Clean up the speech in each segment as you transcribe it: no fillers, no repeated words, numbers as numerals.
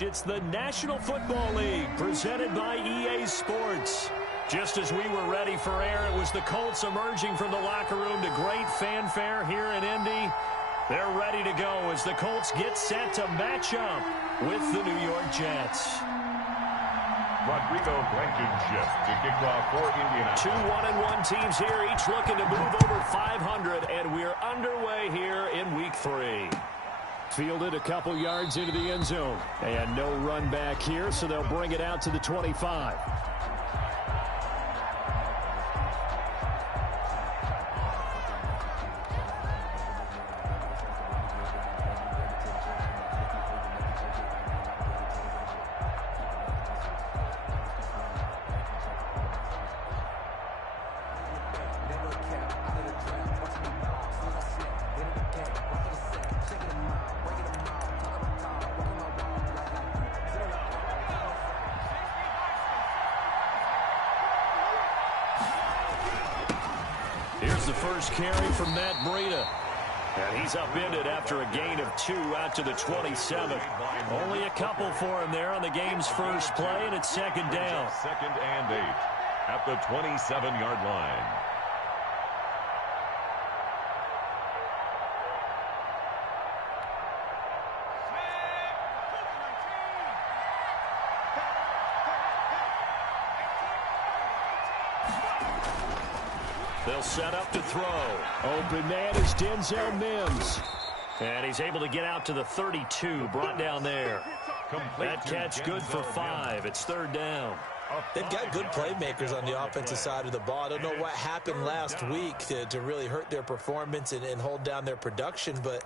It's the National Football League presented by EA Sports. Just as we were ready for air, it was the Colts emerging from the locker room to great fanfare here in Indy. They're ready to go as the Colts get set to match up with the New York Jets. Rodrigo Blankenship to kick off for Indianapolis. Two 1-1 teams here, each looking to move over 500, and we're underway here in Week 3. Fielded a couple yards into the end zone. And no run back here, so they'll bring it out to the 25. Here's the first carry from Matt Breida. And he's upended after a gain of 2 out to the 27. Only a couple for him there on the game's first play, and it's second down. Second and 8 at the 27-yard line. They'll set up to throw. Open man is Denzel Mims. And he's able to get out to the 32, brought down there. That catch good for 5. It's third down. They've got good playmakers on the offensive side of the ball. I don't know what happened last week to really hurt their performance and hold down their production, but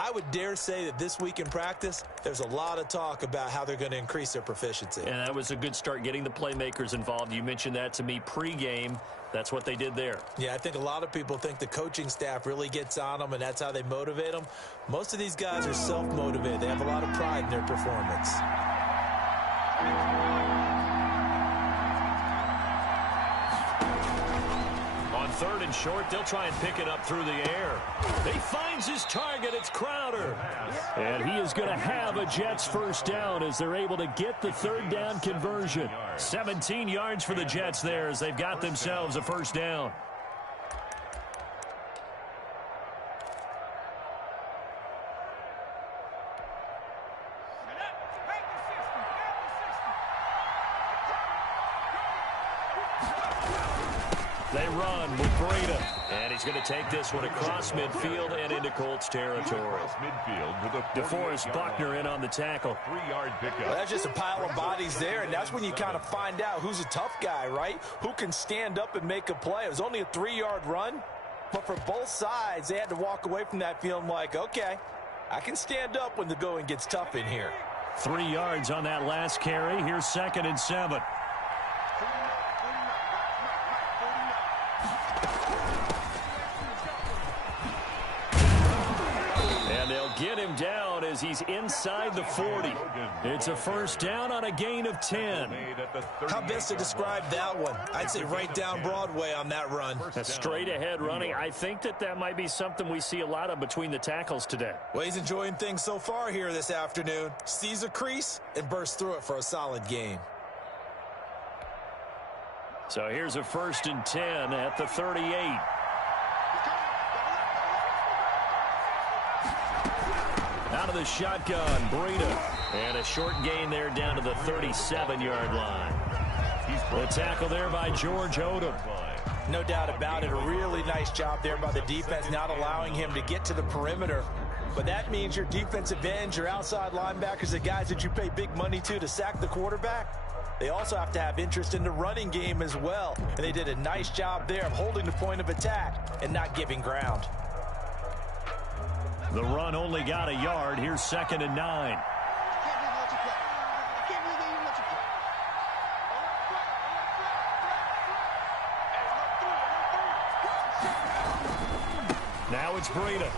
I would dare say that this week in practice, there's a lot of talk about how they're going to increase their proficiency. And that was a good start getting the playmakers involved. You mentioned that to me pregame. That's what they did there. Yeah, I think a lot of people think the coaching staff really gets on them, and that's how they motivate them. Most of these guys are self-motivated. They have a lot of pride in their performance. On third and short, they'll try and pick it up through the air. He finds his target. It's Crowder. And he is going to have a Jets first down as they're able to get the third down conversion. 17 yards for the Jets there as they've got themselves a first down. They run with Breida. And he's going to take this one across midfield and into Colts territory. DeForest Buckner in on the tackle. 3-yard pickup. Well, that's just a pile of bodies there, and that's when you kind of find out who's a tough guy, right? Who can stand up and make a play. It was only a 3-yard run, but for both sides, they had to walk away from that feeling like, okay, I can stand up when the going gets tough in here. 3 yards on that last carry. Here's second and 7. And they'll get him down as he's inside the 40. It's a first down on a gain of 10. How best to describe that one? I'd say right down Broadway on that run. A straight ahead running. I think that might be something we see a lot of between the tackles today. Well, he's enjoying things so far here this afternoon. Sees a crease and bursts through it for a solid gain. So here's a first and 10 at the 38. Out of the shotgun, Breida. And a short gain there down to the 37-yard line. The tackle there by George Odom. No doubt about it. A really nice job there by the defense, not allowing him to get to the perimeter. But that means your defensive ends, your outside linebackers, the guys that you pay big money to sack the quarterback, they also have to have interest in the running game as well. And they did a nice job there of holding the point of attack and not giving ground. The run only got a yard. Here's second and 9. Now it's Breida.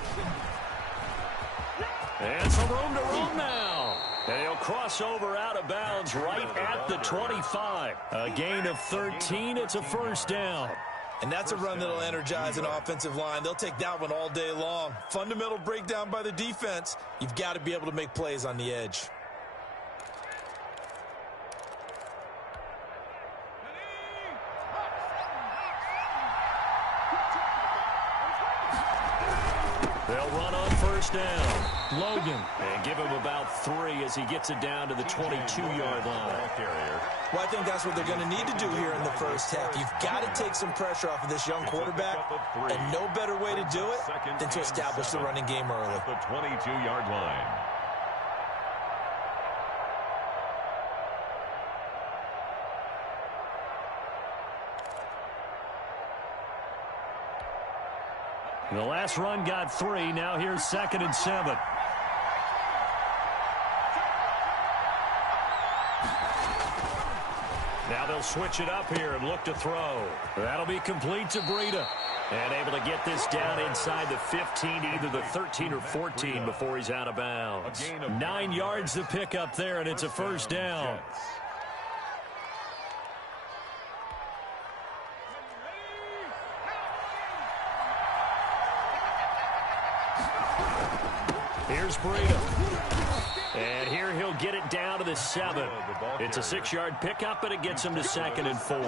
And some room to run now. And he'll cross over out of bounds right at the 25. A gain of 13. It's a first down. And that's a run that'll energize an offensive line. They'll take that one all day long. Fundamental breakdown by the defense. You've got to be able to make plays on the edge. They'll run on first down. Logan. And give him about 3 as he gets it down to the 22-yard line. Well, I think that's what they're going to need to do here in the first half. You've got to take some pressure off of this young quarterback, and no better way to do it than to establish the running game early. The 22-yard line. The last run got 3. Now here's 2nd and 7. Now they'll switch it up here and look to throw. That'll be complete to Breida. And able to get this down inside the 15, either the 13 or 14 before he's out of bounds. 9 yards to pick up there, and it's a first down. Here's Breida. And here he'll get it down to the 7. It's a 6-yard pickup, and it gets him to 2nd and 4.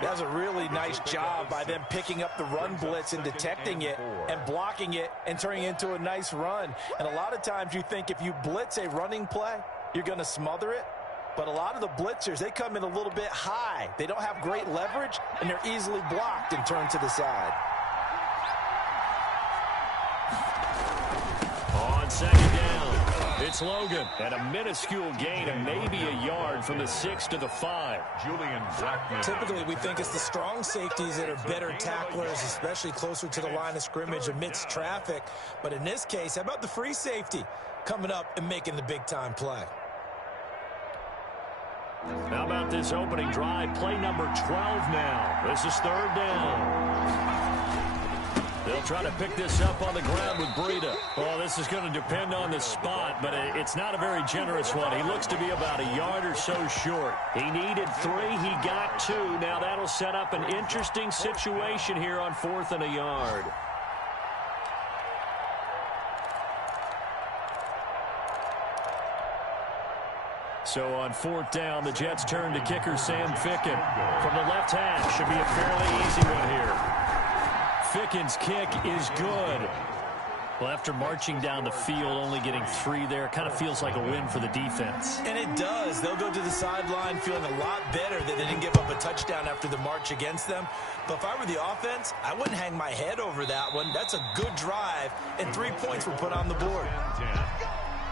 That's a really nice job by them picking up the run blitz and detecting it and blocking it and turning it into a nice run. And a lot of times you think if you blitz a running play, you're going to smother it. But a lot of the blitzers, they come in a little bit high. They don't have great leverage, and they're easily blocked and turned to the side. On 2nd down, it's Logan. And a minuscule gain of maybe a yard from the 6 to the 5. Julian Blackmon. Typically, we think it's the strong safeties that are better tacklers, especially closer to the line of scrimmage amidst traffic. But in this case, how about the free safety coming up and making the big-time play? How about this opening drive? Play number 12 now. This is 3rd down. They'll try to pick this up on the ground with Breida. Well, this is going to depend on the spot, but it's not a very generous one. He looks to be about a yard or so short. He needed 3. He got 2. Now that'll set up an interesting situation here on 4th and a yard. So on 4th down, the Jets turn to kicker Sam Ficken. From the left hash, should be a fairly easy one here. Ficken's kick is good. Well, after marching down the field, only getting 3 there, kind of feels like a win for the defense. And it does. They'll go to the sideline feeling a lot better that they didn't give up a touchdown after the march against them. But if I were the offense, I wouldn't hang my head over that one. That's a good drive, and 3 points were put on the board.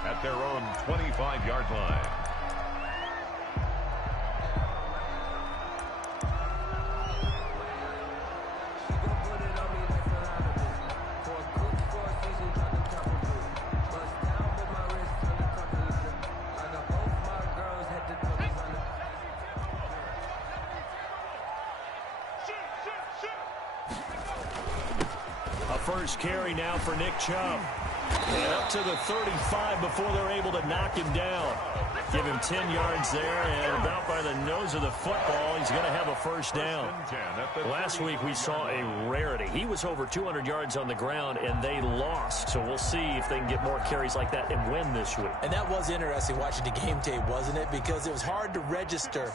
At their own 25-yard line. First carry now for Nick Chubb. And up to the 35 before they're able to knock him down. Give him 10 yards there, and about by the nose of the football, he's going to have a first down. Last week we saw a rarity. He was over 200 yards on the ground, and they lost. So we'll see if they can get more carries like that and win this week. And that was interesting watching the game tape, wasn't it? Because it was hard to register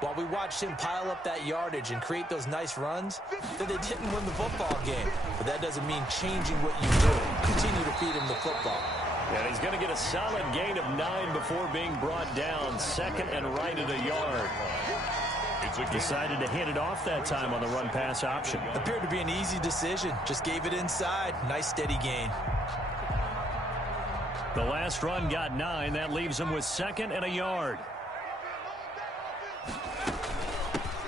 while we watched him pile up that yardage and create those nice runs that they didn't win the football game. But that doesn't mean changing what you do. Continue to feed him the football. And he's going to get a solid gain of 9 before being brought down. 2nd and right at a yard. Decided to hand it off that time on the run-pass option. Appeared to be an easy decision. Just gave it inside. Nice steady gain. The last run got 9. That leaves him with 2nd and a yard.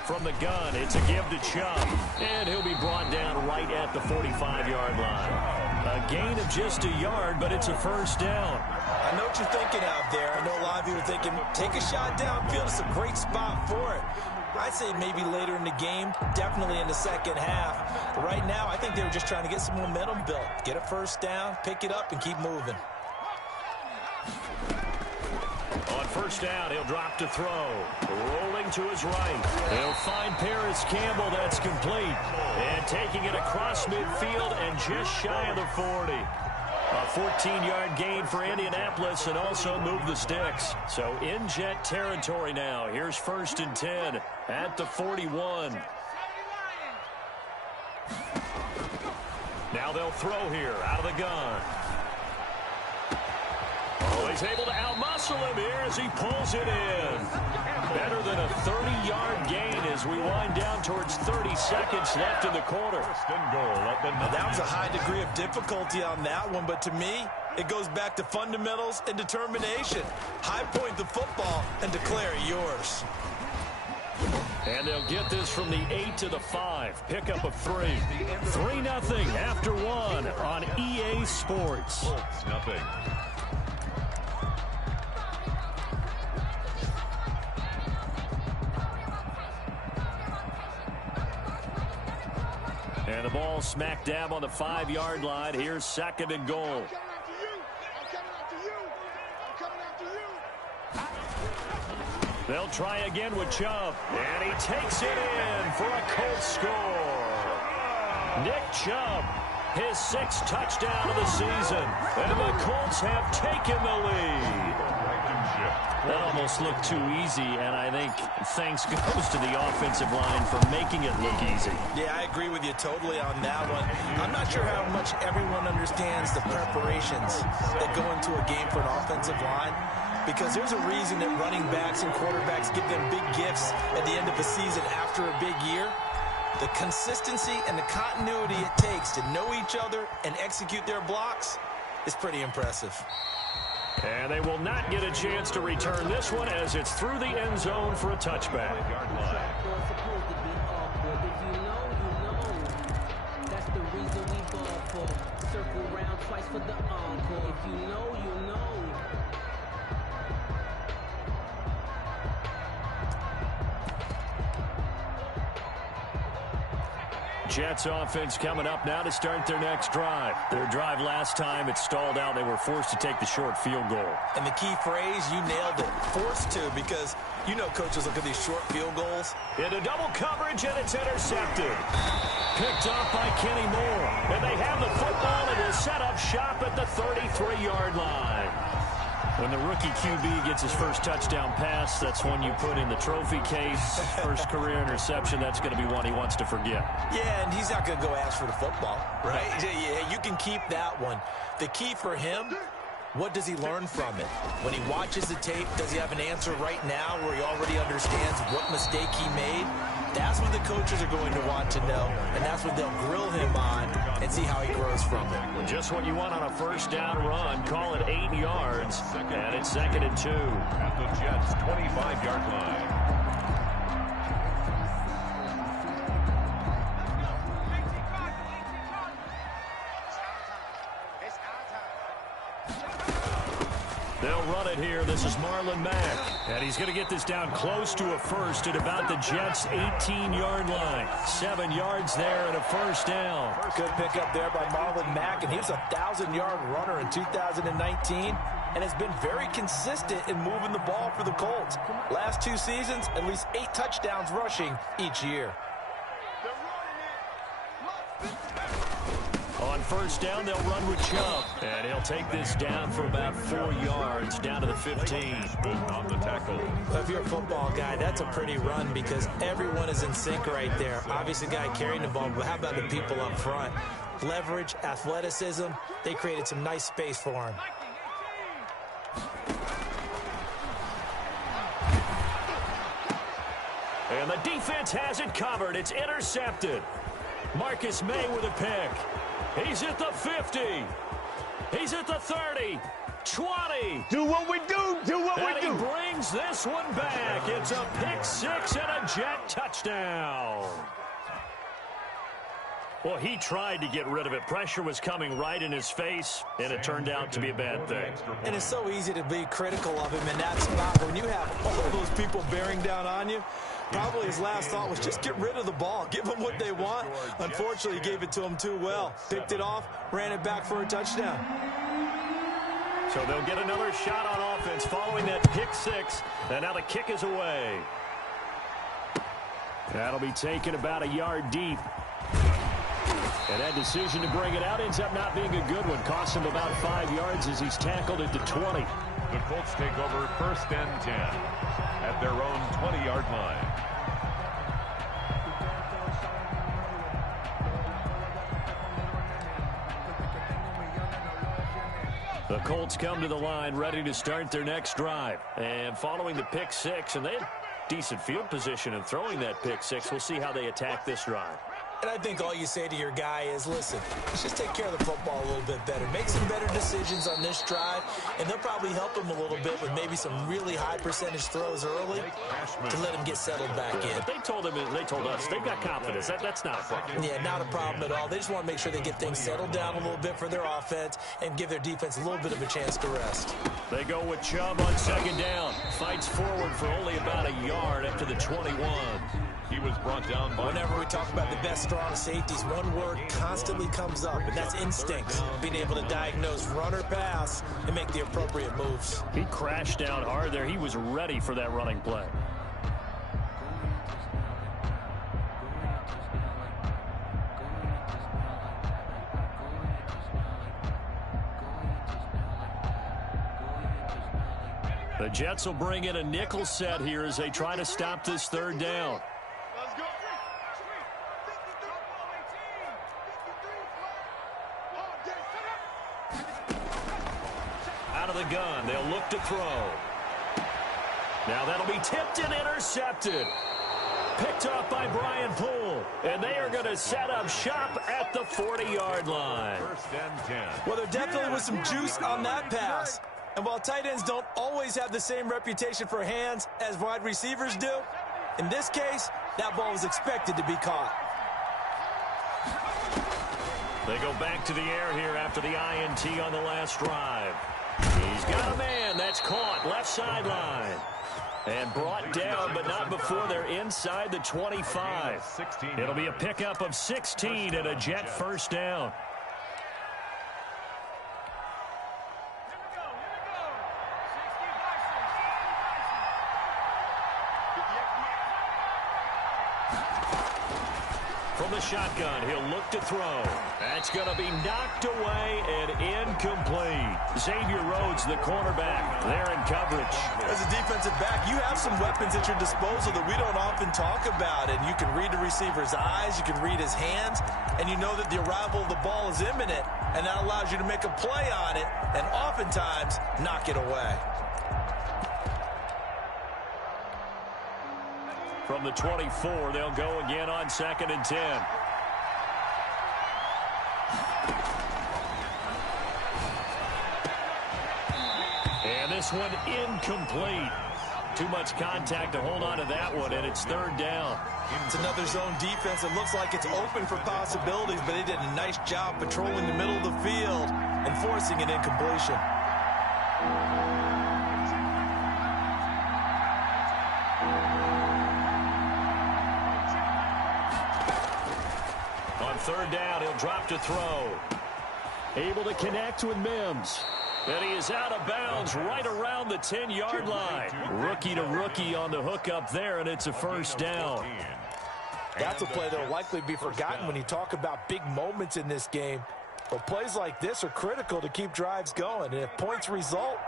From the gun, it's a give to Chubb. And he'll be brought down right at the 45-yard line. A gain of just a yard, but it's a first down. I know what you're thinking out there. I know a lot of you are thinking, take a shot downfield. It's a great spot for it. I'd say maybe later in the game, definitely in the second half. But right now, I think they were just trying to get some momentum built. Get a first down, pick it up, and keep moving. On first down, he'll drop to throw. Rolling to his right. He'll find Paris Campbell. That's complete. And taking it across midfield and just shy of the 40. A 14-yard gain for Indianapolis and also move the sticks. So in Jet territory now. Here's 1st and 10 at the 41. Now they'll throw here out of the gun. Oh, he's able to outmuscle him here as he pulls it in. Better than a 30-yard gain as we wind down towards 30 seconds left in the quarter. That was a high degree of difficulty on that one, but to me, it goes back to fundamentals and determination. High point the football and declare it yours. And they'll get this from the 8 to the 5. Pickup of 3. 3-0 after 1 on EA Sports. Nothing. And the ball smack dab on the 5-yard line. Here's 2nd and goal. They'll try again with Chubb. And he takes it in for a Colts score. Nick Chubb, his 6th touchdown of the season. And the Colts have taken the lead. That almost looked too easy, and I think thanks goes to the offensive line for making it look easy. Yeah, I agree with you totally on that one. I'm not sure how much everyone understands the preparations that go into a game for an offensive line, because there's a reason that running backs and quarterbacks give them big gifts at the end of the season after a big year. The consistency and the continuity it takes to know each other and execute their blocks is pretty impressive. And they will not get a chance to return this one as it's through the end zone for a touchback. That's the reason we ball for. Circle round twice for the encore. If you know, you know. Jets offense coming up now to start their next drive. Their drive last time, it stalled out. They were forced to take the short field goal. And the key phrase, you nailed it. Forced to, because you know coaches look at these short field goals. Into double coverage, and it's intercepted. Picked off by Kenny Moore. And they have the football and will set up shop at the 33-yard line. When the rookie QB gets his first touchdown pass, that's one you put in the trophy case. First career interception, that's going to be one he wants to forget. Yeah, and he's not going to go ask for the football, right? Yeah, you can keep that one. The key for him, what does he learn from it? When he watches the tape, does he have an answer right now where he already understands what mistake he made? That's what the coaches are going to want to know, and that's what they'll grill him on and see how he grows from it. Just what you want on a first down run. Call it 8 yards, and it's 2nd and 2. At the Jets' 25-yard line. They'll run it here. This is Marlon Mack. And he's going to get this down close to a first at about the Jets' 18-yard line. 7 yards there and a first down. Good pickup there by Marlon Mack, and he was a 1,000-yard runner in 2019 and has been very consistent in moving the ball for the Colts. Last 2 seasons, at least 8 touchdowns rushing each year. On first down, they'll run with Chubb. And he'll take this down for about 4 yards, down to the 15. On the tackle. If you're a football guy, that's a pretty run because everyone is in sync right there. Obviously, the guy carrying the ball, but how about the people up front? Leverage, athleticism, they created some nice space for him. And the defense has it covered. It's intercepted. Marcus May with a pick. He's at the 50. He's at the 30. 20. Do what we do. Do what we do. And he brings this one back. It's a pick 6 and a Jet touchdown. Well, he tried to get rid of it. Pressure was coming right in his face, and it turned out to be a bad thing. And it's so easy to be critical of him in that spot. When you have all of those people bearing down on you, probably his last thought was just get rid of the ball. Give them what they want. Unfortunately, he gave it to them too well. Picked it off, ran it back for a touchdown. So they'll get another shot on offense following that pick 6. And now the kick is away. That'll be taken about a yard deep. And that decision to bring it out ends up not being a good one. Costs him about 5 yards as he's tackled at the 20. The Colts take over 1st and 10 at their own 20-yard line. The Colts come to the line ready to start their next drive. And following the pick six, and they had decent field position in throwing that pick six, we'll see how they attack this drive. And I think all you say to your guy is, listen, let's just take care of the football a little bit better. Make some better decisions on this drive, and they'll probably help him a little bit with maybe some really high percentage throws early to let him get settled back in. But they told us they've got confidence. That's not a problem. Yeah, not a problem at all. They just want to make sure they get things settled down a little bit for their offense and give their defense a little bit of a chance to rest. They go with Chubb on second down. Fights forward for only about a yard up to the 21. He was brought down by... Whenever we talk about the best strong safeties, one word constantly comes up, and that's instincts. Being able to diagnose run or pass and make the appropriate moves. He crashed down hard there. He was ready for that running play. The Jets will bring in a nickel set here as they try to stop this third down. Out of the gun, they'll look to throw. Now that'll be tipped and intercepted. Picked off by Brian Poole. And they are going to set up shop at the 40-yard line. First and 10. Well, there definitely was some juice on that pass. And while tight ends don't always have the same reputation for hands as wide receivers do, in this case, that ball was expected to be caught. They go back to the air here after the INT on the last drive. He's got a man. That's caught. Left sideline. And brought down, but not before they're inside the 25. It'll be a pickup of 16 and a Jet first down. From the shotgun, he'll look to throw. That's going to be knocked away and incomplete. Xavier Rhodes, the cornerback, there in coverage. As a defensive back, you have some weapons at your disposal that we don't often talk about. And you can read the receiver's eyes, you can read his hands, and you know that the arrival of the ball is imminent. And that allows you to make a play on it and oftentimes knock it away. From the 24, they'll go again on 2nd and 10. And this one incomplete. Too much contact to hold on to that one, and it's 3rd down. It's another zone defense. It looks like it's open for possibilities, but they did a nice job patrolling the middle of the field and forcing an incompletion. On 3rd down, he'll drop to throw. Able to connect with Mims. And he is out of bounds right around the 10-yard line. Rookie to rookie on the hook up there, and it's a first down. That's a play that will likely be forgotten when you talk about big moments in this game. But plays like this are critical to keep drives going. And if points result,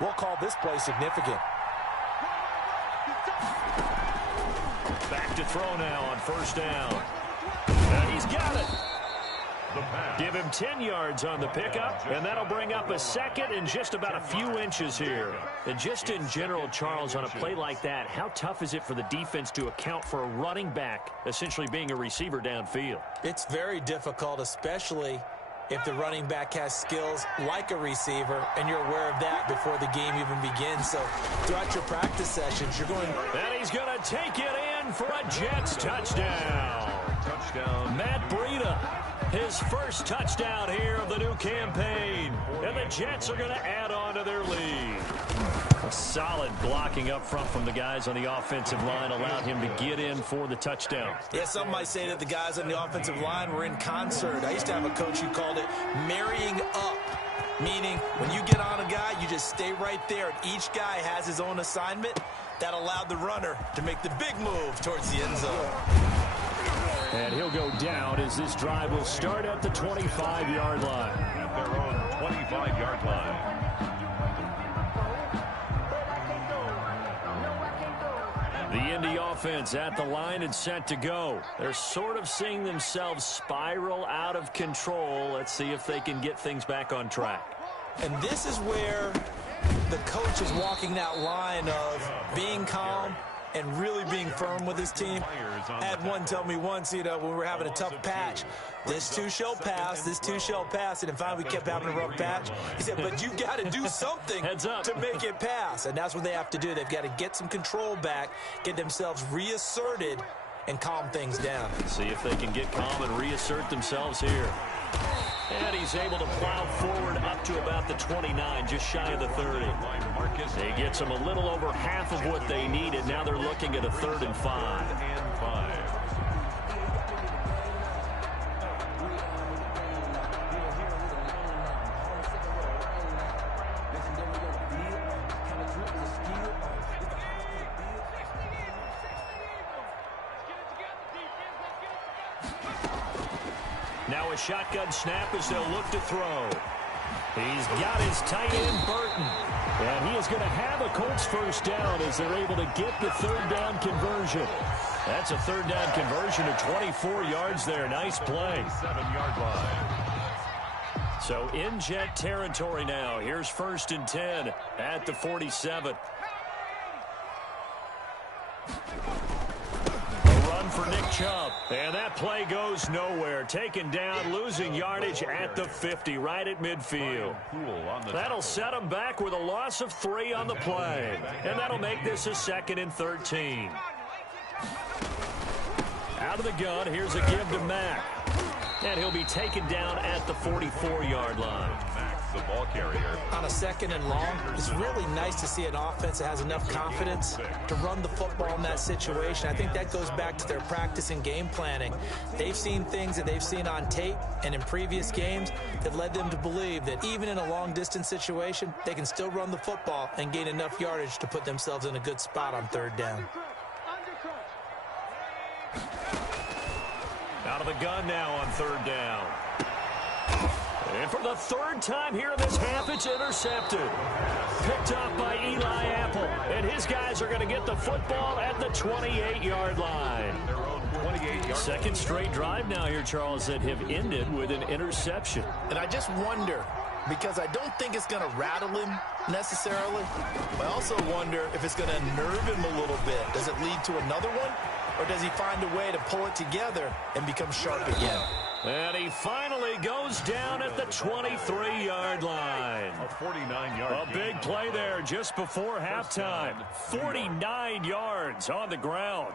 we'll call this play significant. Back to throw now on 1st down. And he's got it. Give him 10 yards on the pickup, and that'll bring up a second and just about a few inches here. And just in general, Charles, on a play like that, how tough is it for the defense to account for a running back essentially being a receiver downfield? It's very difficult, especially if the running back has skills like a receiver, and you're aware of that before the game even begins. So throughout your practice sessions, you're going... And he's going to take it in for a Jets touchdown. Matt Breida, his first touchdown here of the new campaign. And the Jets are going to add on to their lead. A solid blocking up front from the guys on the offensive line allowed him to get in for the touchdown. Yeah, some might say that the guys on the offensive line were in concert. I used to have a coach who called it marrying up, meaning when you get on a guy, you just stay right there, and each guy has his own assignment. That allowed the runner to make the big move towards the end zone. And he'll go down as this drive will start at the 25-yard line. At their own 25-yard line. The Indy offense at the line and set to go. They're sort of seeing themselves spiral out of control. Let's see if they can get things back on track. And this is where the coach is walking that line of being calm and really being firm with his team. I had one tell me once, when we were having a tough patch, this too shall pass, this too shall pass. And finally we kept having a rough patch. He said, but you got to do something to make it pass. And that's what they have to do. They've got to get some control back, get themselves reasserted, and calm things down. See if they can get calm and reassert themselves here. And he's able to plow forward up to about the 29, just shy of the 30. He gets them a little over half of what they needed. Now they're looking at a 3rd and 5. Now a shotgun snap as they'll look to throw. He's got his tight end, Burton. And he is going to have a Colts first down as they're able to get the 3rd down conversion. That's a 3rd down conversion of 24 yards there. Nice play. 7-yard line. So in Jet territory now. Here's 1st and 10 at the 47. For Nick Chubb, and that play goes nowhere. Taken down, losing yardage at the 50, right at midfield. That'll set him back with a loss of 3 on the play, and that'll make this a 2nd and 13. Out of the gun, here's a give to Mack, and he'll be taken down at the 44-yard line. The ball carrier. On a 2nd and long, it's really nice to see an offense that has enough confidence to run the football in that situation. I think that goes back to their practice and game planning. They've seen things that they've seen on tape and in previous games that led them to believe that even in a long-distance situation, they can still run the football and gain enough yardage to put themselves in a good spot on 3rd down. Out of the gun now on 3rd down. And for the 3rd time here in this half, it's intercepted. Picked off by Eli Apple. And his guys are going to get the football at the 28-yard line. 2nd straight drive now here, Charles, that have ended with an interception. And I just wonder, because I don't think it's going to rattle him necessarily, but I also wonder if it's going to nerve him a little bit. Does it lead to another one? Or does he find a way to pull it together and become sharp again? And he finally goes down at the 23-yard line. A 49-yard A big play there just before halftime. 49 yards on the ground.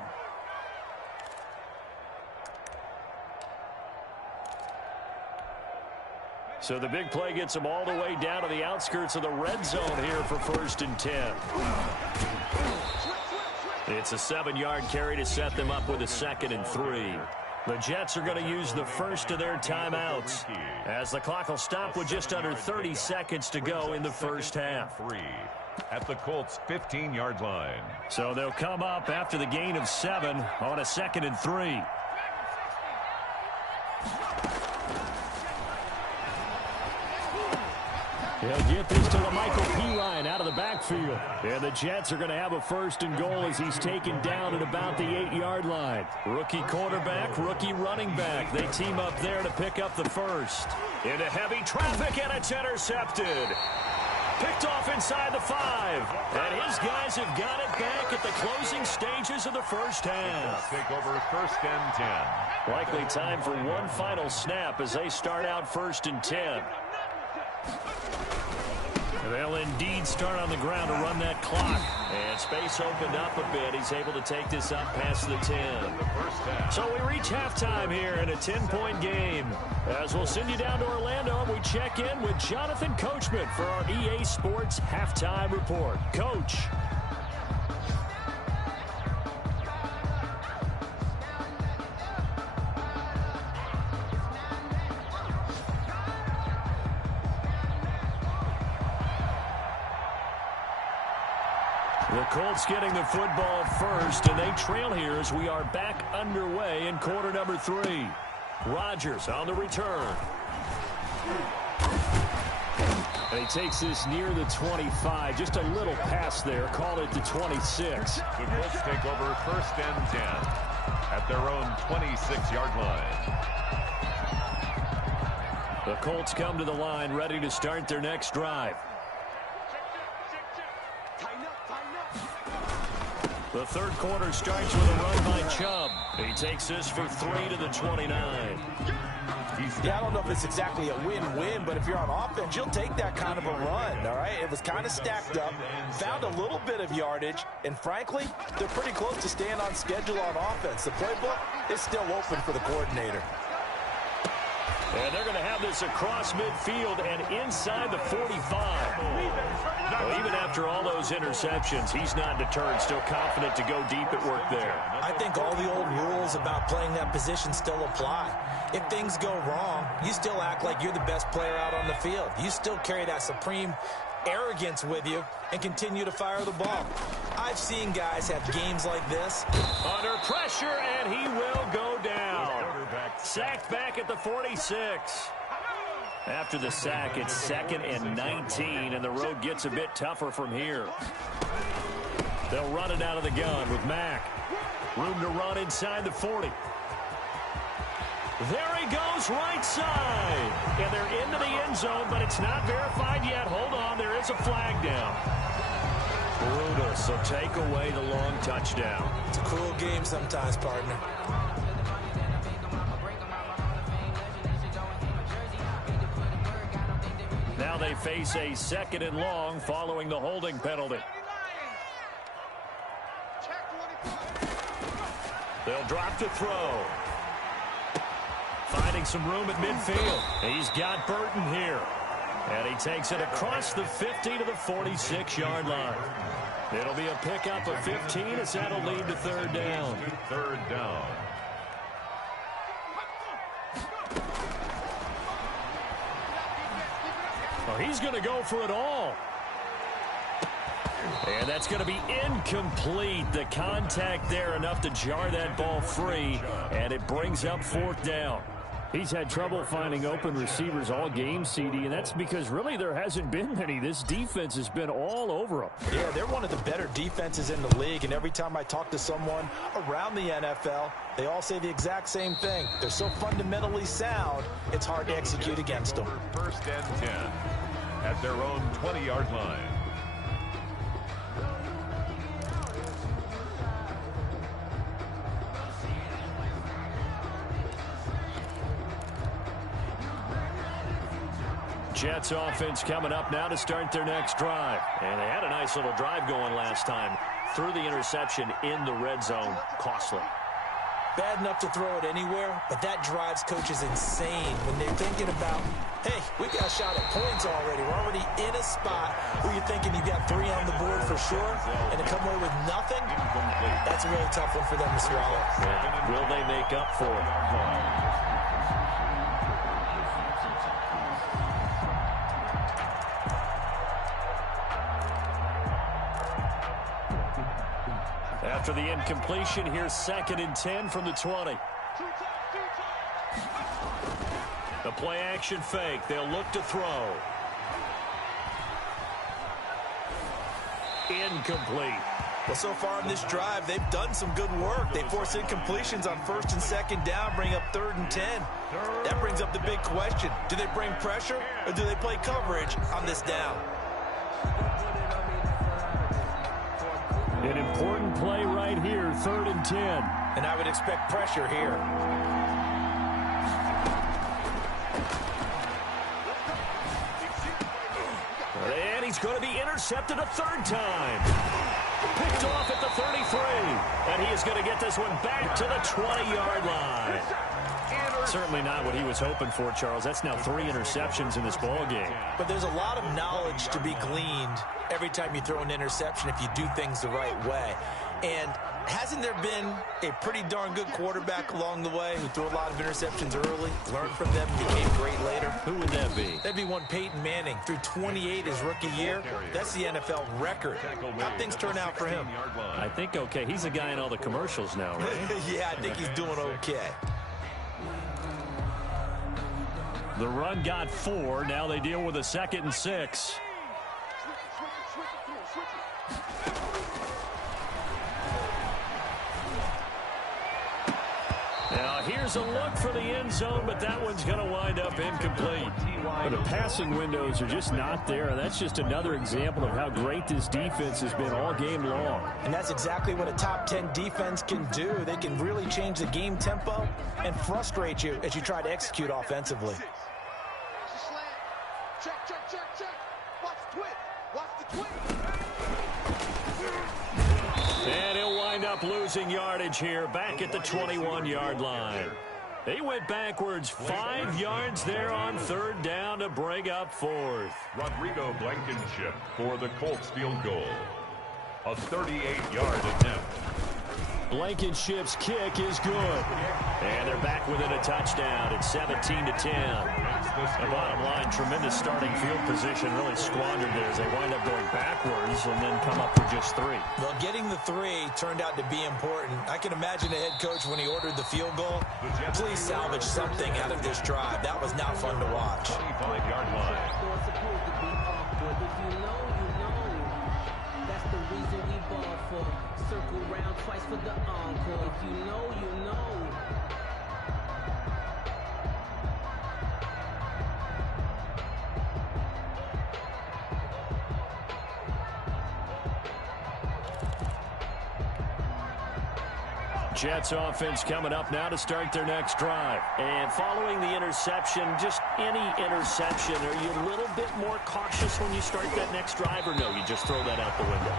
So the big play gets him all the way down to the outskirts of the red zone here for 1st and 10. It's a 7-yard carry to set them up with a 2nd and 3. The Jets are going to use the first of their timeouts as the clock will stop with just under 30 seconds to go in the first half. At the Colts' 15-yard line. So they'll come up after the gain of 7 on a 2nd and 3. He'll get this to the Michael P-line out of the backfield. And the Jets are going to have a 1st and goal as he's taken down at about the 8-yard line. Rookie quarterback, rookie running back. They team up there to pick up the 1st. Into heavy traffic, and it's intercepted. Picked off inside the 5. And his guys have got it back at the closing stages of the first half. Take over 1st and 10. Likely time for one final snap as they start out 1st and 10. They'll indeed start on the ground to run that clock. And space opened up a bit. He's able to take this up past the 10. So we reach halftime here in a 10-point game. As we'll send you down to Orlando, we check in with Jonathan Coachman for our EA Sports Halftime Report. Coach. The Colts getting the football first, and they trail here as we are back underway in quarter number 3. Rodgers on the return. And he takes this near the 25. Just a little pass there. Call it the 26. The Colts take over 1st and 10 at their own 26-yard line. The Colts come to the line, ready to start their next drive. The third quarter starts with a run by Chubb. He takes this for 3 to the 29. Yeah, I don't know if it's exactly a win-win, but if you're on offense, you'll take that kind of a run, all right? It was kind of stacked up, found a little bit of yardage, and frankly, they're pretty close to staying on schedule on offense. The playbook is still open for the coordinator. And they're going to have this across midfield and inside the 45. Well, even after all those interceptions, he's not deterred, still confident to go deep at work there. I think all the old rules about playing that position still apply. If things go wrong, you still act like you're the best player out on the field. You still carry that supreme arrogance with you and continue to fire the ball. I've seen guys have games like this. Under pressure, and he will go down. Sacked back at the 46. After the sack, it's 2nd and 19, and the road gets a bit tougher from here. They'll run it out of the gun with Mack. Room to run inside the 40. There he goes, right side. And they're into the end zone, but it's not verified yet. Hold on, there is a flag down. Brutus will take away the long touchdown. It's a cruel game sometimes, partner. Now they face a 2nd and long following the holding penalty. They'll drop to throw. Finding some room at midfield. He's got Burton here. And he takes it across the 50 to the 46-yard line. It'll be a pickup of 15 as that'll lead to 3rd down. 3rd down. Well, he's going to go for it all. And that's going to be incomplete. The contact there enough to jar that ball free, and it brings up 4th down. He's had trouble finding open receivers all game, CD, and that's because really there hasn't been many. This defense has been all over them. Yeah, they're one of the better defenses in the league, and every time I talk to someone around the NFL, they all say the exact same thing. They're so fundamentally sound, it's hard to execute against them. 1st and 10 at their own 20-yard line. Jets offense coming up now to start their next drive. And they had a nice little drive going last time. Threw the interception in the red zone. Costly. Bad enough to throw it anywhere, but that drives coaches insane when they're thinking about, hey, we got a shot at points already. We're already in a spot where you're thinking you got 3 on the board for sure, and to come away with nothing, that's a really tough one for them to swallow. Yeah. Will they make up for it? After the incompletion, here's 2nd and 10 from the 20. The play action fake. They'll look to throw. Incomplete. Well, so far in this drive, they've done some good work. They force incompletions on 1st and 2nd down, bring up 3rd and 10. That brings up the big question. Do they bring pressure or do they play coverage on this down? An important play right here, 3rd and 10. And I would expect pressure here. And he's going to be intercepted a 3rd time. Picked off at the 33. And he is going to get this one back to the 20-yard line. Certainly not what he was hoping for, Charles. That's now 3 interceptions in this ball game. But there's a lot of knowledge to be gleaned every time you throw an interception if you do things the right way. And hasn't there been a pretty darn good quarterback along the way who threw a lot of interceptions early, learned from them, became great later? Who would that be? That'd be one Peyton Manning. Threw 28 his rookie year. That's the NFL record. How things turn out for him? I think okay. He's a guy in all the commercials now, right? Yeah, I think he's doing okay. The run got 4. Now they deal with a 2nd and 6. Now here's Here's a look for the end zone, but that one's going to wind up incomplete. But the passing windows are just not there. That's just another example of how great this defense has been all game long. And that's exactly what a top 10 defense can do. They can really change the game tempo and frustrate you as you try to execute offensively. Check. Watch the twist. Watch the twist. And he'll wind up losing yardage here back at the 21-yard line. They went backwards 5 yards there on third down to bring up fourth. Rodrigo Blankenship for the Colts field goal. A 38-yard attempt. Blankenship's kick is good. And they're back within a touchdown at 17-10. The bottom line, tremendous starting field position, really squandered there as they wind up going backwards and then come up with just 3. Well, getting the 3 turned out to be important. I can imagine the head coach when he ordered the field goal. Please salvage something out of this drive. That was not fun to watch. 25-yard line. Circle round twice for the encore. If you know, you know. Jets offense coming up now to start their next drive. And following the interception, just any interception, are you a little bit more cautious when you start that next drive, or no, you just throw that out the window?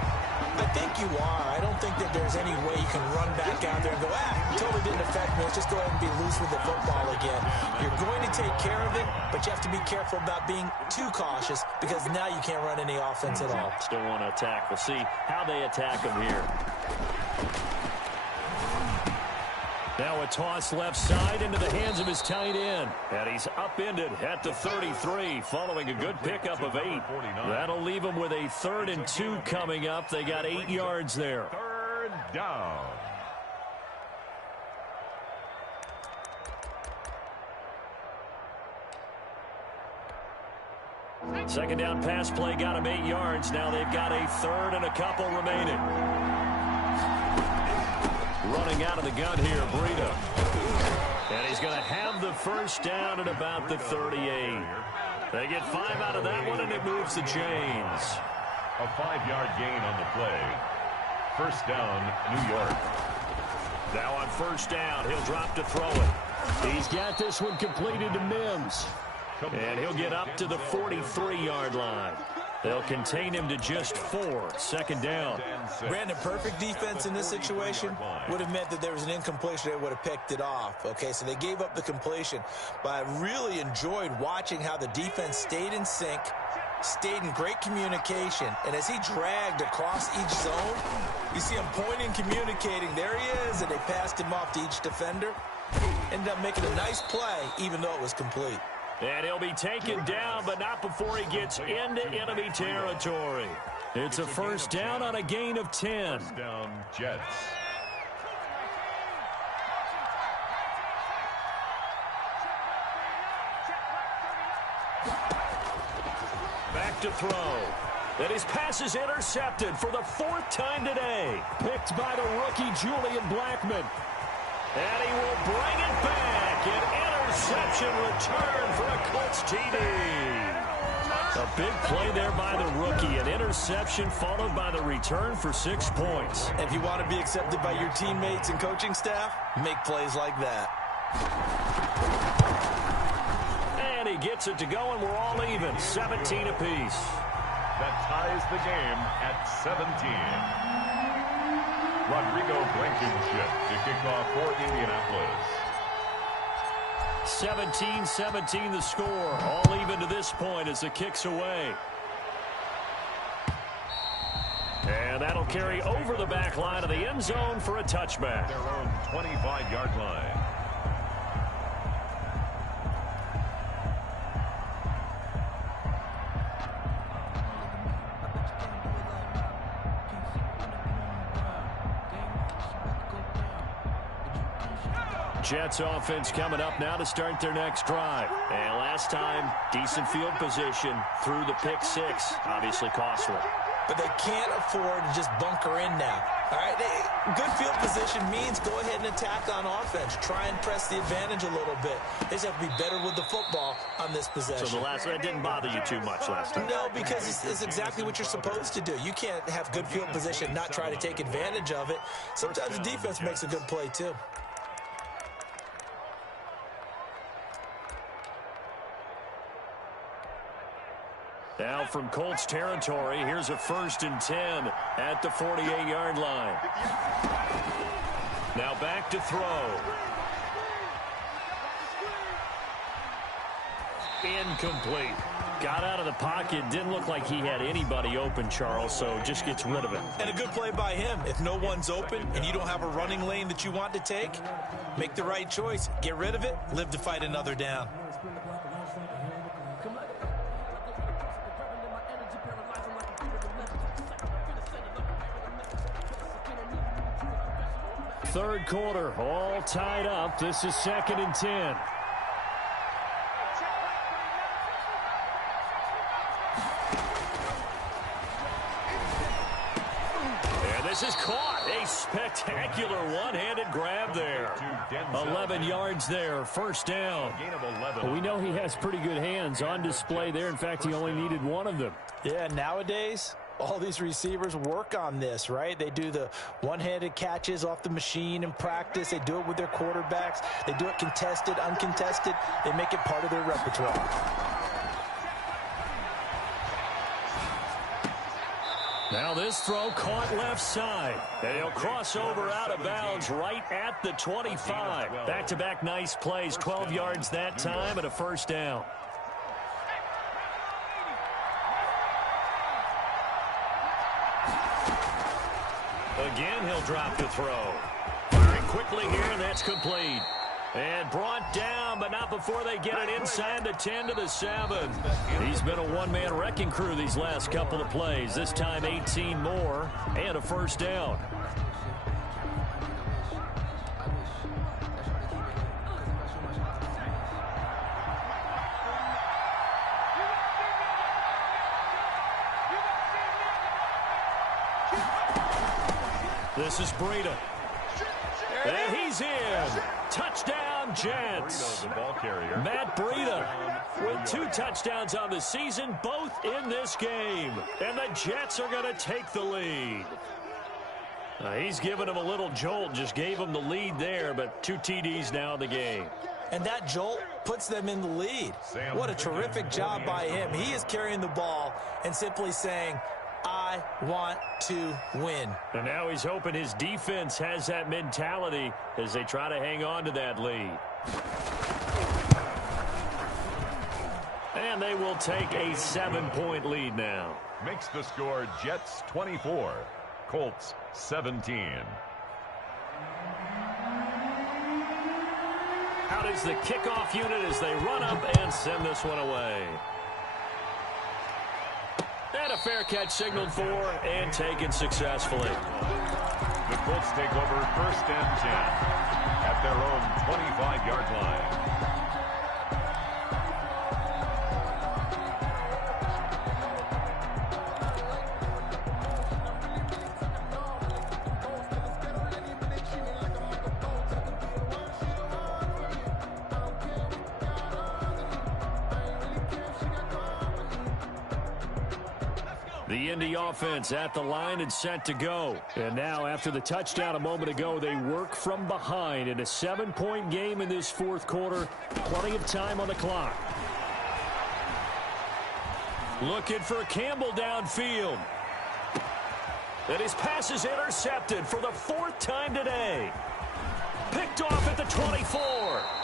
I think you are. I don't think that there's any way you can run back out there and go, it totally didn't affect me. Let's just go ahead and be loose with the football again. You're going to take care of it, but you have to be careful about being too cautious because now you can't run any offense at all. Still want to attack. We'll see how they attack them here. Now a toss left side into the hands of his tight end. And he's upended at the 33 following a good pickup of 8. That'll leave him with a 3rd and 2 coming up. They got 8 yards there. Third down. Second down pass play got him 8 yards. Now they've got a 3rd and a couple remaining. Running out of the gun here, Breida. And he's going to have the first down at about the 38. They get 5 out of that one, and it moves the chains. A 5-yard gain on the play. First down, New York. Now on first down, he'll drop to throw it. He's got this one completed to Mims. And he'll get up to the 43-yard line. They'll contain him to just 4. Second down. Brandon, perfect defense in this situation would have meant that there was an incompletion. They would have picked it off. Okay, so they gave up the completion. But I really enjoyed watching how the defense stayed in sync, stayed in great communication. And as he dragged across each zone, you see him pointing, communicating. There he is, and they passed him off to each defender. Ended up making a nice play, even though it was complete. And he'll be taken down, but not before he gets into enemy territory. It's a first down on a gain of 10. First down, Jets. Back to throw. And his pass is intercepted for the 4th time today. Picked by the rookie Julian Blackmon. And he will bring it back. An interception return for a Colts TD. A big play there by the rookie. An interception followed by the return for 6 points. If you want to be accepted by your teammates and coaching staff, make plays like that. And he gets it to go, and we're all even. 17 apiece. That ties the game at 17. Rodrigo Blankenship to kick off for Indianapolis. 17-17 the score. All even to this point as the kick's away. And that'll carry over the back line of the end zone for a touchback. Their own 25-yard line. Jets offense coming up now to start their next drive. And last time, decent field position through the pick 6. Obviously costly. but they can't afford to just bunker in now. All right, good field position means go ahead and attack on offense. Try and press the advantage a little bit. They just have to be better with the football on this possession. So that didn't bother you too much last time? No, because it's exactly what you're supposed to do. You can't have good field position, not try to take advantage of it. Sometimes the defense makes a good play, too. Now from Colts territory, here's a 1st and 10 at the 48-yard line. Now back to throw. Incomplete. Got out of the pocket. Didn't look like he had anybody open, Charles, so just gets rid of it. And a good play by him. If no one's open and you don't have a running lane that you want to take, make the right choice. Get rid of it. Live to fight another down. Third quarter, all tied up. This is 2nd and 10. And this is caught. A spectacular one-handed grab there. 11 yards there, 1st down. Well, we know he has pretty good hands on display there. In fact, he only needed one of them. Yeah, nowadays, all these receivers work on this, right? They do the one-handed catches off the machine in practice. They do it with their quarterbacks. They do it contested, uncontested. They make it part of their repertoire. Now this throw caught left side. And he'll cross over out of bounds right at the 25. Back-to-back nice plays, 12 yards that time and a 1st down. Again, he'll drop the throw. Firing quickly here, and that's complete. And brought down, but not before they get it inside the 10 to the 7. He's been a one-man wrecking crew these last couple of plays. This time 18 more and a 1st down. This is Breida. And he's in. Touchdown, Jets. Matt Breida with 2 touchdowns on the season, both in this game. And the Jets are going to take the lead. He's given him a little jolt, just gave him the lead there, but 2 TDs now in the game. And that jolt puts them in the lead. What a terrific job by him. He is carrying the ball and simply saying, I want to win. And now he's hoping his defense has that mentality as they try to hang on to that lead. And they will take a 7-point lead now. Makes the score Jets 24, Colts 17. Out is the kickoff unit as they run up and send this one away. And a fair catch signaled for and taken successfully. The Colts take over 1st and 10 at their own 25-yard line. The Indy offense at the line and set to go. And now, after the touchdown a moment ago, they work from behind in a 7-point game in this 4th quarter. Plenty of time on the clock. Looking for Campbell downfield. And his pass is intercepted for the 4th time today. Picked off at the 24.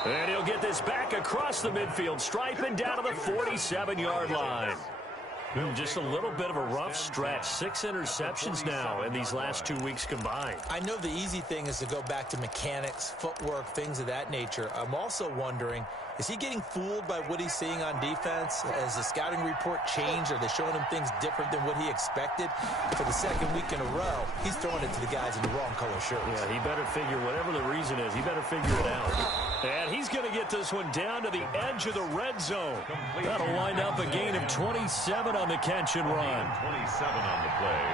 And he'll get this back across the midfield stripe and down to the 47-yard line. Just a little bit of a rough stretch. 6 interceptions now in these last 2 weeks combined. I know the easy thing is to go back to mechanics, footwork, things of that nature. I'm also wondering Is he getting fooled by what he's seeing on defense? Has the scouting report changed? Are they showing him things different than what he expected? For the second week in a row, he's throwing it to the guys in the wrong color shirts. Yeah, he better figure, whatever the reason is, he better figure it out. And he's going to get this one down to the edge of the red zone. That'll wind up a gain of 27 on the catch and run. 27 on the play.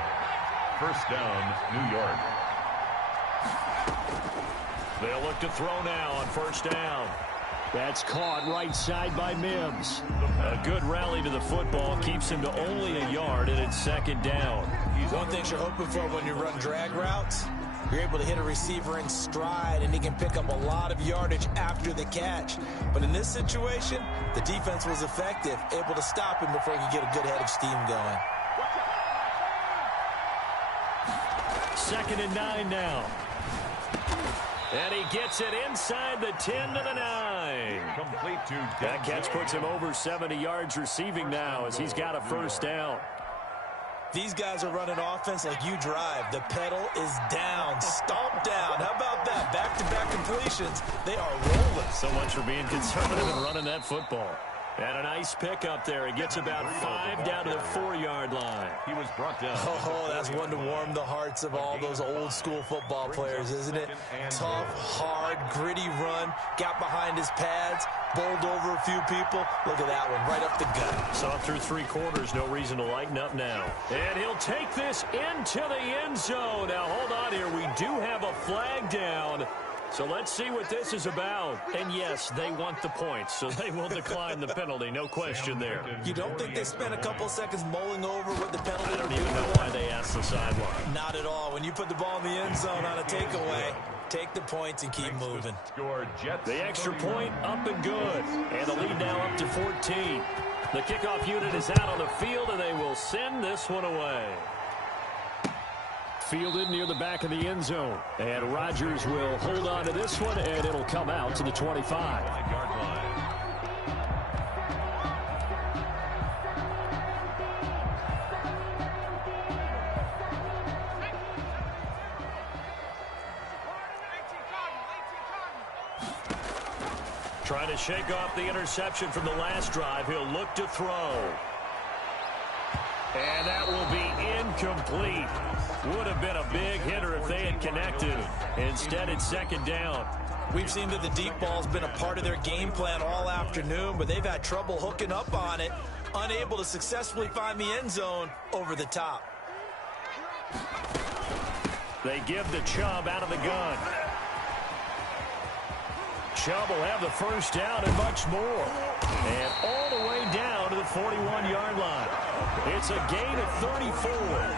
First down, New York. They'll look to throw now on first down. That's caught right side by Mims. A good rally to the football keeps him to only a yard, and it's second down. One thing you're hoping for when you run drag routes, you're able to hit a receiver in stride, and he can pick up a lot of yardage after the catch. But in this situation, the defense was effective, able to stop him before he could get a good head of steam going. 2nd and 9 now. And he gets it inside the 10 to the 9. Complete to That catch puts him over 70 yards receiving now as he's got a first down. These guys are running offense like you drive. The pedal is down, stomped down. How about that? Back-to-back completions. They are rolling. So much for being conservative and running that football. And a nice pick up there. He gets about 5 down to the 4-yard line. He was brought down. Oh, that's one to warm the hearts of all those old-school football players, isn't it? Tough, hard, gritty run. Got behind his pads, bowled over a few people. Look at that one, right up the gut. Saw through 3 quarters. No reason to lighten up now. And he'll take this into the end zone. Now, hold on here. We do have a flag down. So let's see what this is about. And yes, they want the points, so they will decline the penalty. No question there. You don't think they spent a couple seconds mulling over what the penalty I don't would even be? know why they asked the sideline. Not at all. When you put the ball in the end zone on a takeaway, take the points and keep moving. The extra point up and good. And the lead now up to 14. The kickoff unit is out on the field, and they will send this one away. Fielded near the back of the end zone. And Rodgers will hold on to this one, and it'll come out to the 25. 5-yard line. Trying to shake off the interception from the last drive. He'll look to throw. And that will be incomplete. Would have been a big hitter if they had connected. Instead, it's second down. We've seen that the deep ball's been a part of their game plan all afternoon, but they've had trouble hooking up on it, unable to successfully find the end zone over the top. They give the Chubb out of the gun. Chubb will have the first down and much more. And all the way down to the 41-yard line. It's a gain of 34.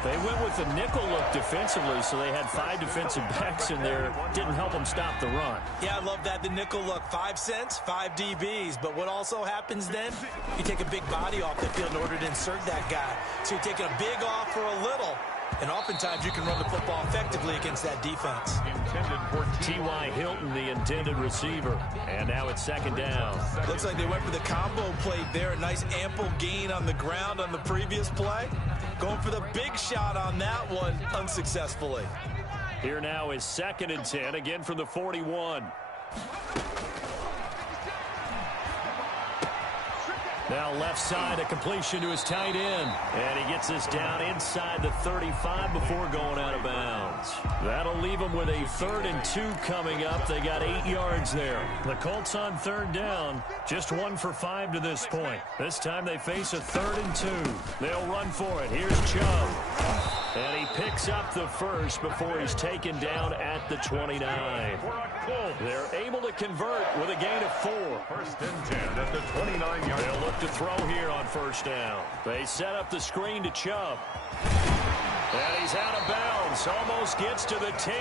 They went with the nickel look defensively, so they had 5 defensive backs in there. Didn't help them stop the run. Yeah, I love that. The nickel look, 5 cents, 5 DBs. But what also happens then, you take a big body off the field in order to insert that guy. So you're taking a big off for a little. And oftentimes you can run the football effectively against that defense. T.Y. Hilton, the intended receiver. And now it's second down. Looks like they went for the combo play there. A nice ample gain on the ground on the previous play. Going for the big shot on that one unsuccessfully. Here now is 2nd and 10, again from the 41. Now left side, a completion to his tight end. And he gets this down inside the 35 before going out of bounds. That'll leave him with a 3rd and 2 coming up. They got 8 yards there. The Colts on 3rd down, just 1 for 5 to this point. This time they face a 3rd and 2. They'll run for it. Here's Chubb. And he picks up the first before he's taken down at the 29. They're able to convert with a gain of 4. 1st and 10 at the 29-yard. They'll look to throw here on first down. They set up the screen to Chubb. And he's out of bounds. Almost gets to the 10.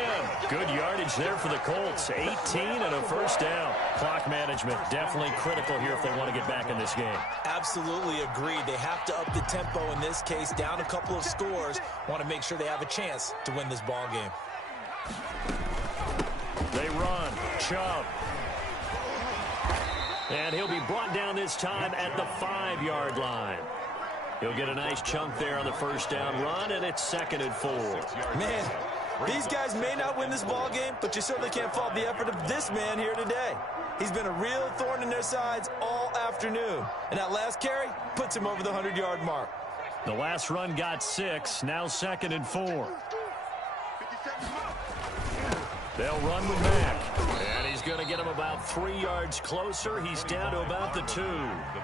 Good yardage there for the Colts. 18 and a first down. Clock management definitely critical here if they want to get back in this game. Absolutely agreed. They have to up the tempo in this case. Down a couple of scores. Want to make sure they have a chance to win this ball game. They run. Chubb. And he'll be brought down this time at the 5-yard line. He'll get a nice chunk there on the first down run, and it's 2nd and 4. Man, These guys may not win this ball game, but you certainly can't fault the effort of this man here today. He's been a real thorn in their sides all afternoon. And that last carry puts him over the 100-yard mark. The last run got 6, now 2nd and 4. They'll run with Mack. And he's going to get him about 3 yards closer. He's down to about the 2. The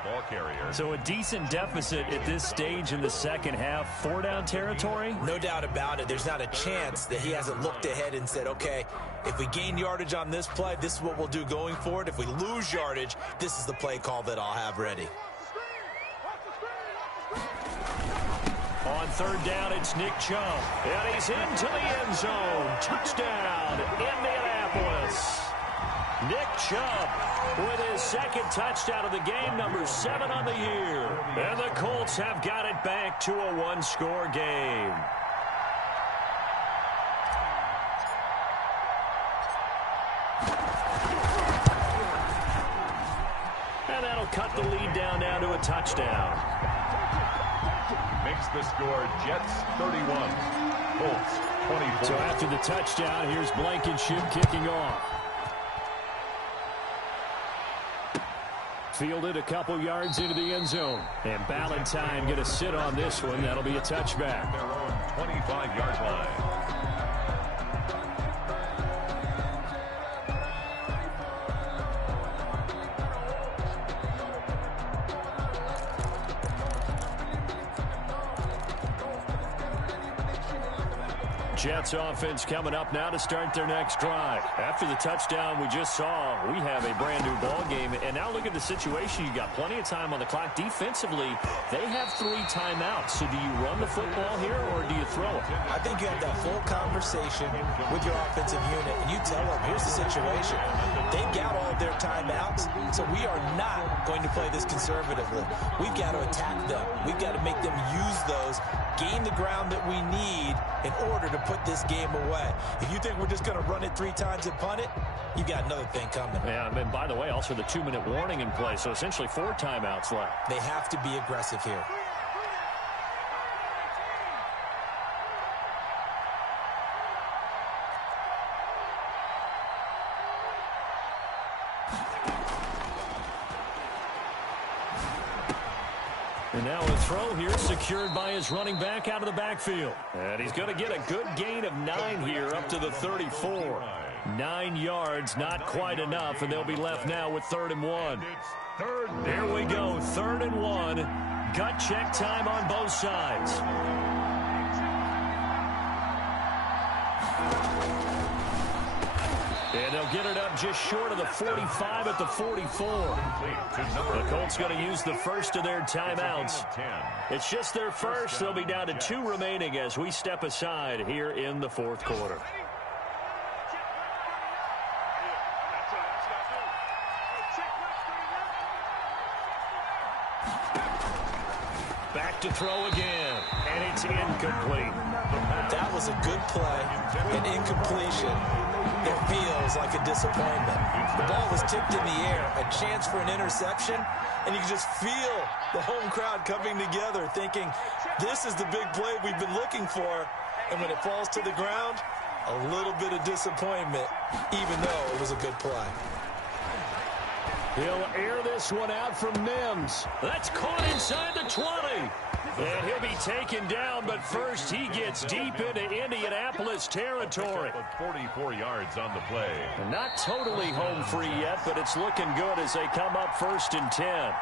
ball carrier. So a decent deficit at this stage in the second half. 4-down territory? No doubt about it. There's not a chance that he hasn't looked ahead and said, okay, if we gain yardage on this play, this is what we'll do going forward. If we lose yardage, this is the play call that I'll have ready. On 3rd down, it's Nick Chubb. And he's into the end zone. Touchdown, Indianapolis. Nick Chubb with his 2nd touchdown of the game, number 7 on the year. And the Colts have got it back to a 1-score game. And that'll cut the lead down now to a touchdown. Makes the score Jets 31, Colts 24. So after the touchdown, here's Blankenship kicking off. Fielded a couple yards into the end zone. And Ballantyne going to sit on this one. That'll be a touchback. Their own 25-yard line. Jets offense coming up now to start their next drive. After the touchdown we just saw, we have a brand new ball game. And now look at the situation. You got plenty of time on the clock. Defensively, they have 3 timeouts. So do you run the football here or do you throw it? I think you have that full conversation with your offensive unit, and you tell them, here's the situation. They've got all of their timeouts, so we are not going to play this conservatively. We've got to attack them. We've got to make them use those, gain the ground that we need in order to put this game away. If you think we're just going to run it 3 times and punt it, you got another thing coming. Yeah, and by the way, also the 2-minute warning in play, so essentially 4 timeouts left. They have to be aggressive here. And now a throw here secured by his running back out of the backfield. And he's going to get a good gain of 9 here up to the 34. 9 yards, not quite enough, and they'll be left now with 3rd and 1. There we go, 3rd and 1. Gut check time on both sides. And they'll get it up just short of the 45 at the 44. The Colts going to use the first of their timeouts. It's just their first. They'll be down to 2 remaining as we step aside here in the 4th quarter. Back to throw again, and it's incomplete. That was a good play, an incompletion. It feels like a disappointment. The ball was tipped in the air, a chance for an interception, and you can just feel the home crowd coming together thinking, this is the big play we've been looking for. And when it falls to the ground, a little bit of disappointment, even though it was a good play. He'll air this one out from Mims. That's caught inside the 20. And he'll be taken down, but first he gets deep into Indianapolis territory. 44 yards on the play. And not totally home free yet, but it's looking good as they come up 1st and 10.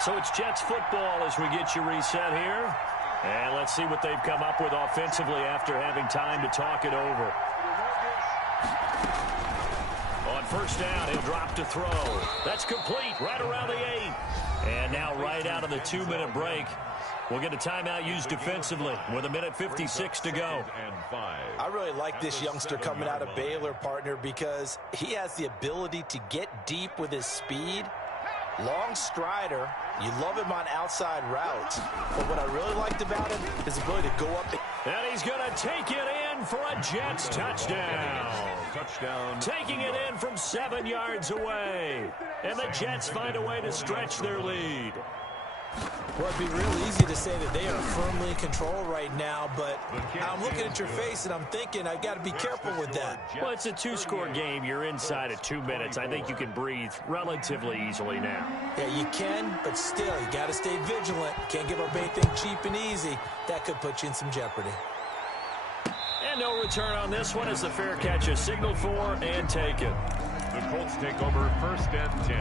So it's Jets football as we get you reset here. And let's see what they've come up with offensively after having time to talk it over. On 1st down, he'll drop to throw. That's complete right around the 8. And now right out of the 2-minute break, we'll get a timeout used defensively with 1:56 to go. I really like this youngster coming out of Baylor, partner, because he has the ability to get deep with his speed. Long strider. You love him on outside routes. But what I really liked about him is his ability to go up. And he's going to take it in for a Jets touchdown. Taking it in from 7 yards away. And the Jets find a way to stretch their lead. Well, it'd be real easy to say that they are firmly in control right now, but I'm looking at your face and I'm thinking I got to be careful with that. Well, it's a two-score game. You're inside at 2 minutes. I think you can breathe relatively easily now. Yeah, you can, but still, you got to stay vigilant. Can't give up anything cheap and easy. That could put you in some jeopardy. And no return on this one as the fair catch is signaled for and taken. The Colts take over 1st and 10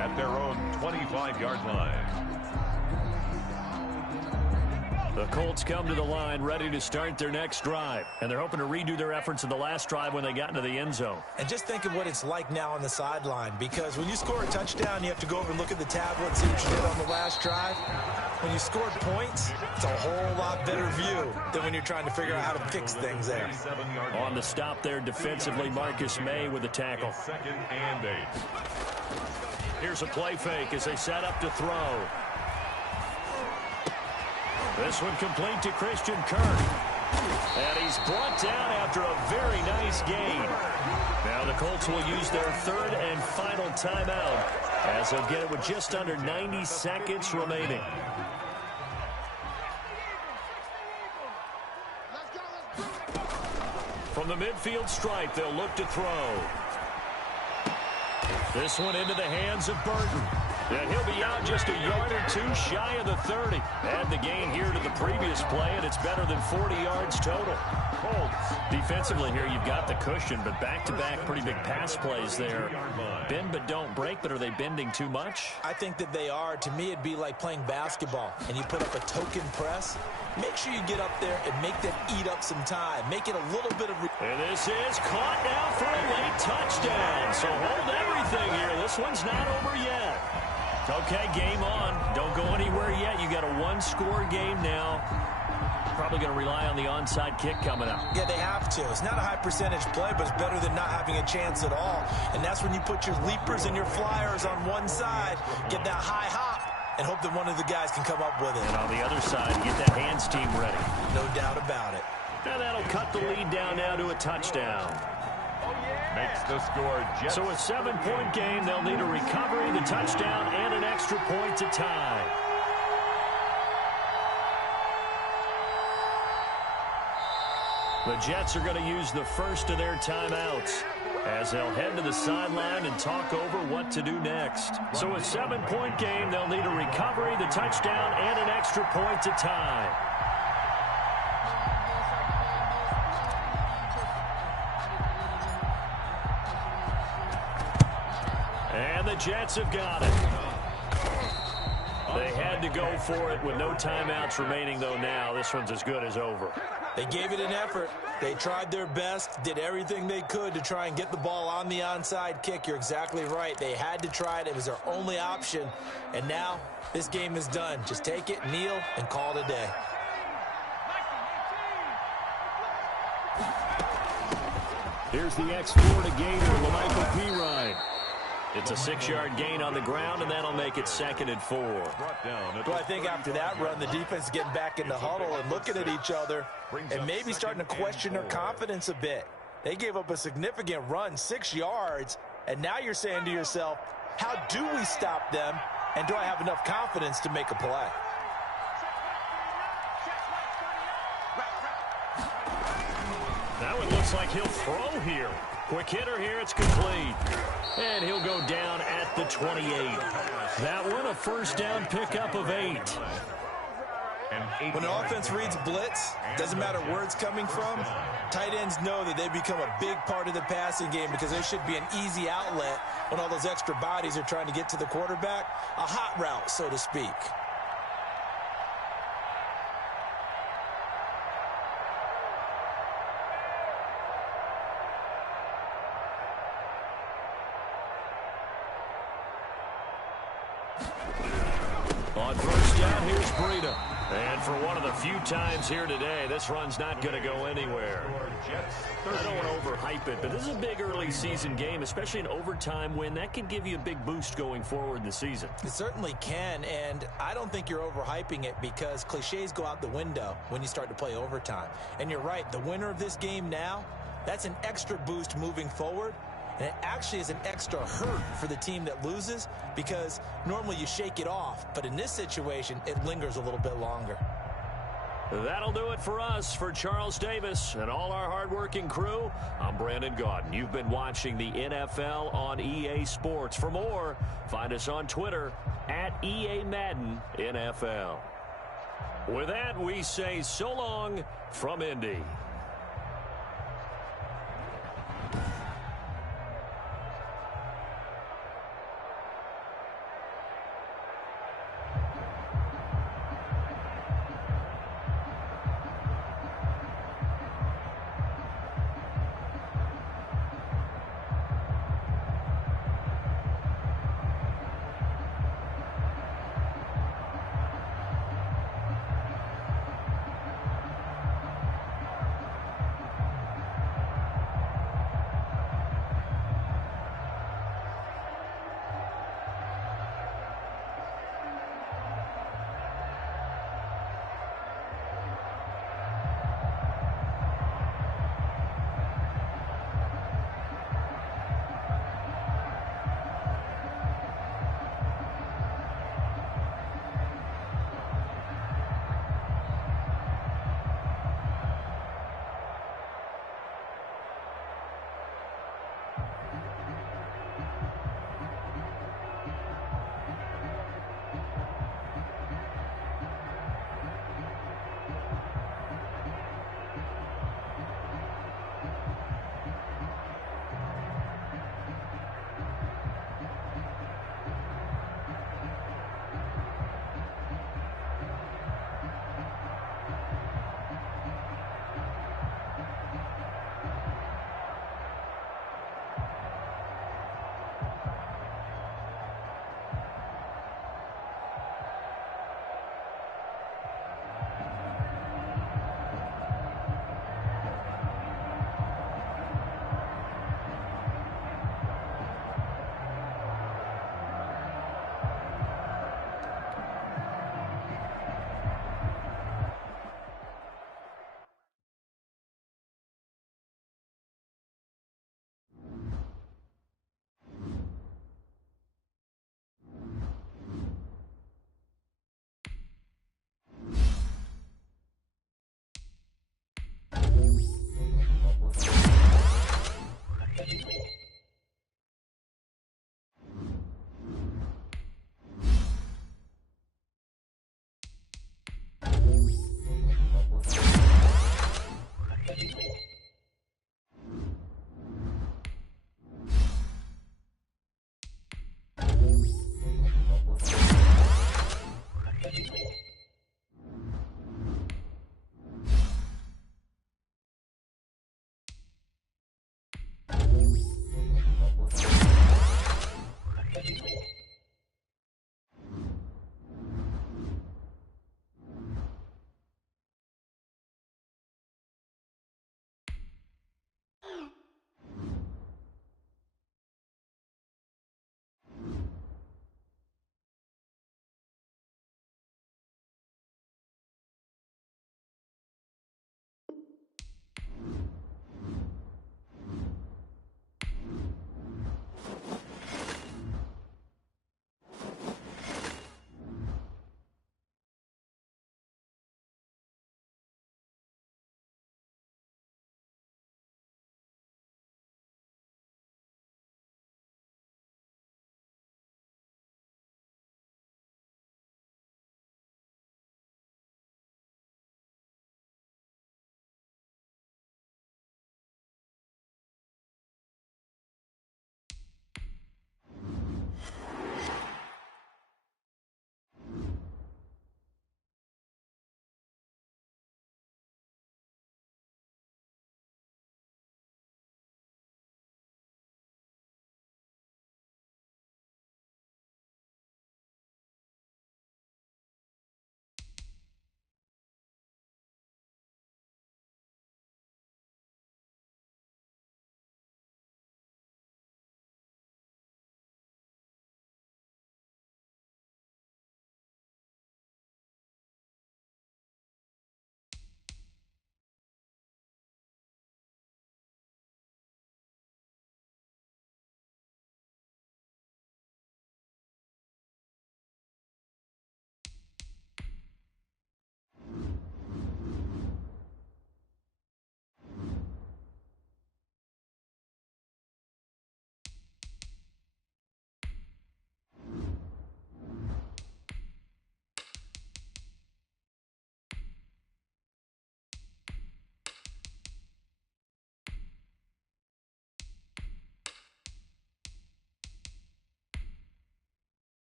at their own 25-yard line. The Colts come to the line ready to start their next drive, and they're hoping to redo their efforts in the last drive when they got into the end zone. And just think of what it's like now on the sideline, because when you score a touchdown, you have to go over and look at the tablet and see what you did on the last drive. When you scored points, it's a whole lot better view than when you're trying to figure out how to fix things there. On the stop there defensively, Marcus May with the tackle. 2nd and 8. Here's a play fake as they set up to throw. This one complete to Christian Kirk. And he's brought down after a very nice gain. Now the Colts will use their 3rd and final timeout as they'll get it with just under 90 seconds remaining. From the midfield stripe, they'll look to throw. This one into the hands of Burton. And he'll be out just a yard or two shy of the 30. Add the gain here to the previous play, and it's better than 40 yards total. Colts. Defensively here, you've got the cushion, but back-to-back pretty big pass plays there. Bend but don't break, but are they bending too much? I think that they are. To me, it'd be like playing basketball, and you put up a token press. Make sure you get up there and make them eat up some time. Make it a little bit of... And this is caught now for a late touchdown. So hold everything here. This one's not over yet. Okay, game on. Don't go anywhere yet. You got a one-score game now. Probably going to rely on the onside kick coming up. Yeah, they have to. It's not a high-percentage play, but it's better than not having a chance at all. And that's when you put your leapers and your flyers on one side, get that high hop, and hope that one of the guys can come up with it. And on the other side, get that hands team ready. No doubt about it. And that'll cut the lead down now to a touchdown. Makes the score just... So a 7-point game, they'll need a recovery, the touchdown, and an extra point to tie. The Jets are going to use the first of their timeouts as they'll head to the sideline and talk over what to do next. So a 7-point game, they'll need a recovery, the touchdown, and an extra point to tie. And the Jets have got it. They had to go for it with no timeouts remaining, though now. This one's as good as over. They gave it an effort. They tried their best, did everything they could to try and get the ball on the onside kick. You're exactly right. They had to try it. It was their only option. And now this game is done. Just take it, kneel, and call it a day. Here's the X-Florida Gator, LaMichael Pirine. It's a 6-yard gain on the ground, and that'll make it 2nd and 4. Well, I think after that run, the defense is getting back in the huddle and looking at each other and maybe starting to question their confidence a bit. They gave up a significant run, 6 yards, and now you're saying to yourself, how do we stop them, and do I have enough confidence to make a play? Now it looks like he'll throw here. Quick hitter here, it's complete. And he'll go down at the 28. That one, a first down pickup of 8. When an offense reads blitz, doesn't matter where it's coming from, tight ends know that they become a big part of the passing game because there should be an easy outlet when all those extra bodies are trying to get to the quarterback. A hot route, so to speak. On first down, here's Breida. And for one of the few times here today, this run's not going to go anywhere. I don't want to overhype it, but this is a big early season game, especially an overtime win. That can give you a big boost going forward in the season. It certainly can, and I don't think you're overhyping it because cliches go out the window when you start to play overtime. And you're right, the winner of this game now, that's an extra boost moving forward. And it actually is an extra hurt for the team that loses because normally you shake it off. But in this situation, it lingers a little bit longer. That'll do it for us. For Charles Davis and all our hardworking crew, I'm Brandon Gaudin. You've been watching the NFL on EA Sports. For more, find us on Twitter at EA Madden NFL. With that, we say so long from Indy.